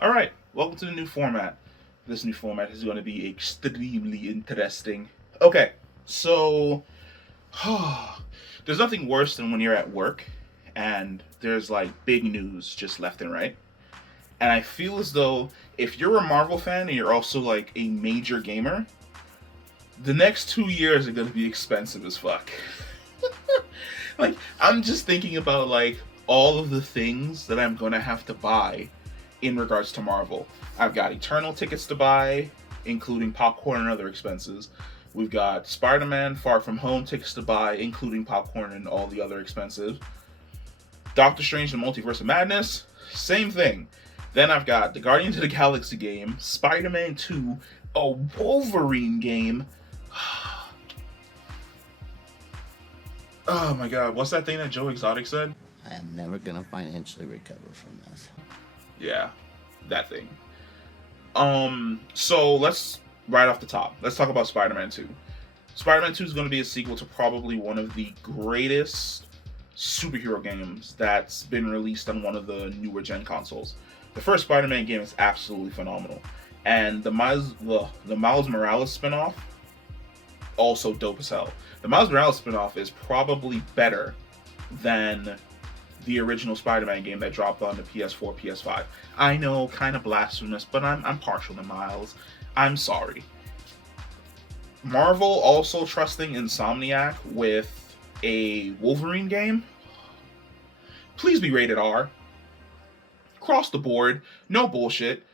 All right, welcome to the new format. This new format is going to be extremely interesting. Okay, so there's nothing worse than when you're at work and there's like big news just left and right. And I feel as though if you're a Marvel fan and you're also like a major gamer, the next 2 years are going to be expensive as fuck. Like, I'm just thinking about like all of the things that I'm going to have to buy in regards to Marvel. I've got Eternal tickets to buy, including popcorn and other expenses. We've got Spider-Man Far From Home tickets to buy, including popcorn and all the other expenses. Doctor Strange and the Multiverse of Madness, same thing. Then I've got the Guardians of the Galaxy game, Spider-Man 2, a Wolverine game. Oh my god, what's that thing that Joe Exotic said? I am never gonna financially recover from this. Yeah, that thing. So let's right off the top. Let's talk about Spider-Man 2. Spider-Man 2 is going to be a sequel to probably one of the greatest superhero games that's been released on one of the newer gen consoles. The first Spider-Man game is absolutely phenomenal, and the Miles Morales spinoff also dope as hell. The Miles Morales spinoff is probably better than the original Spider-Man game that dropped on the PS4, PS5. I know, kind of blasphemous, but I'm partial to Miles. I'm sorry. Marvel also trusting Insomniac with a Wolverine game. Please be rated R. Across the board, no bullshit.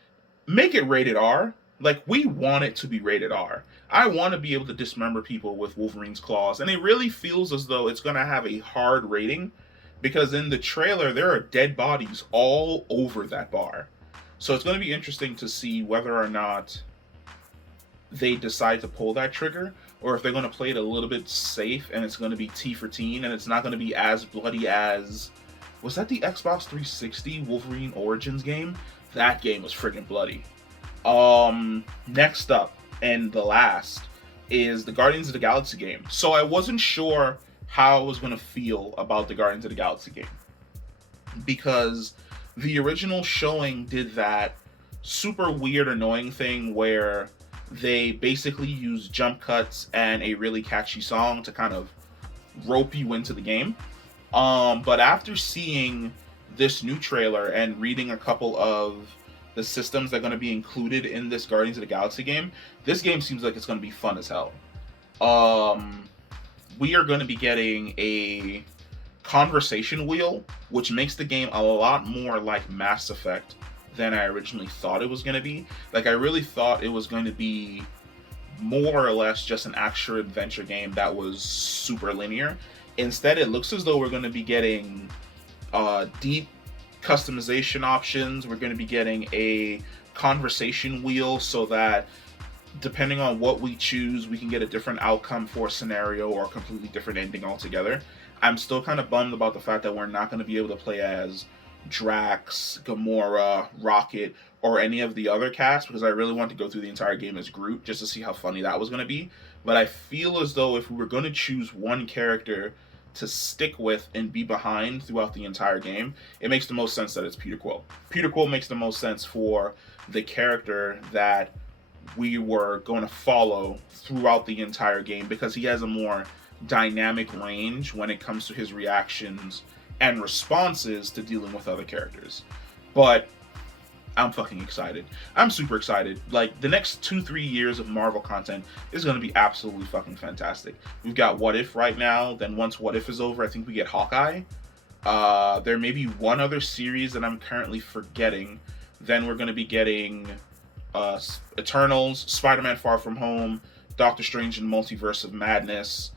Make it rated R. Like, we want it to be rated R. I want to be able to dismember people with Wolverine's claws, and it really feels as though it's going to have a hard rating because in the trailer there are dead bodies all over that bar. So it's going to be interesting to see whether or not they decide to pull that trigger, or if they're going to play it a little bit safe and it's going to be T for teen and it's not going to be as bloody as, was that the Xbox 360 Wolverine Origins game? That game was friggin' bloody. Next up and the last is the Guardians of the Galaxy game. So I wasn't sure how I was going to feel about the Guardians of the Galaxy game because the original showing did that super weird, annoying thing where they basically use jump cuts and a really catchy song to kind of rope you into the game. But after seeing this new trailer and reading a couple of the systems that are going to be included in this Guardians of the Galaxy game, this game seems like it's going to be fun as hell. We are going to be getting a conversation wheel, which makes the game a lot more like Mass Effect than I originally thought it was going to be. Like, I really thought it was going to be more or less just an action adventure game that was super linear. Instead, it looks as though we're going to be getting deep customization options. We're going to be getting a conversation wheel so that depending on what we choose, we can get a different outcome for a scenario or a completely different ending altogether. I'm still kind of bummed about the fact that we're not going to be able to play as Drax, Gamora, Rocket, or any of the other cast because I really want to go through the entire game as Groot just to see how funny that was going to be. But I feel as though if we were going to choose one character to stick with and be behind throughout the entire game, it makes the most sense that it's Peter Quill. Peter Quill makes the most sense for the character that we were going to follow throughout the entire game because he has a more dynamic range when it comes to his reactions and responses to dealing with other characters. But I'm fucking excited. I'm super excited. Like, the next 2-3 years of Marvel content is going to be absolutely fucking fantastic. We've got What If right now. Then once What If is over, I think we get Hawkeye. There may be one other series that I'm currently forgetting. Then we're going to be getting Eternals, Spider-Man Far From Home, Doctor Strange and Multiverse of Madness.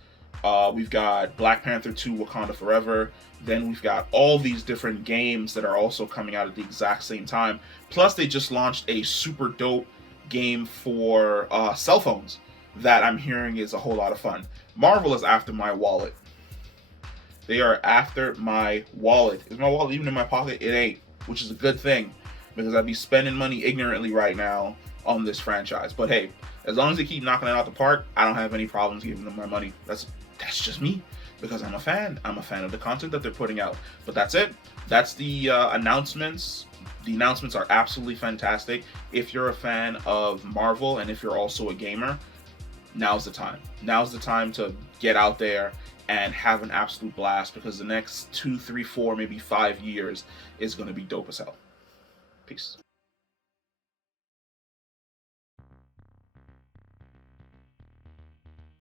We've got Black Panther 2 Wakanda Forever. Then we've got all these different games that are also coming out at the exact same time. Plus, they just launched a super dope game for cell phones that I'm hearing is a whole lot of fun. Marvel is after my wallet. They are after my wallet. Is my wallet even in my pocket? It ain't, which is a good thing because I'd be spending money ignorantly right now on this franchise. But hey, as long as they keep knocking it out the park, I don't have any problems giving them my money. That's just me. because I'm a fan. I'm a fan of the content that they're putting out. But that's it. That's the announcements. The announcements are absolutely fantastic. If you're a fan of Marvel and if you're also a gamer, now's the time. Now's the time to get out there and have an absolute blast, because the next 2, 3, 4, maybe 5 years is going to be dope as hell. Peace.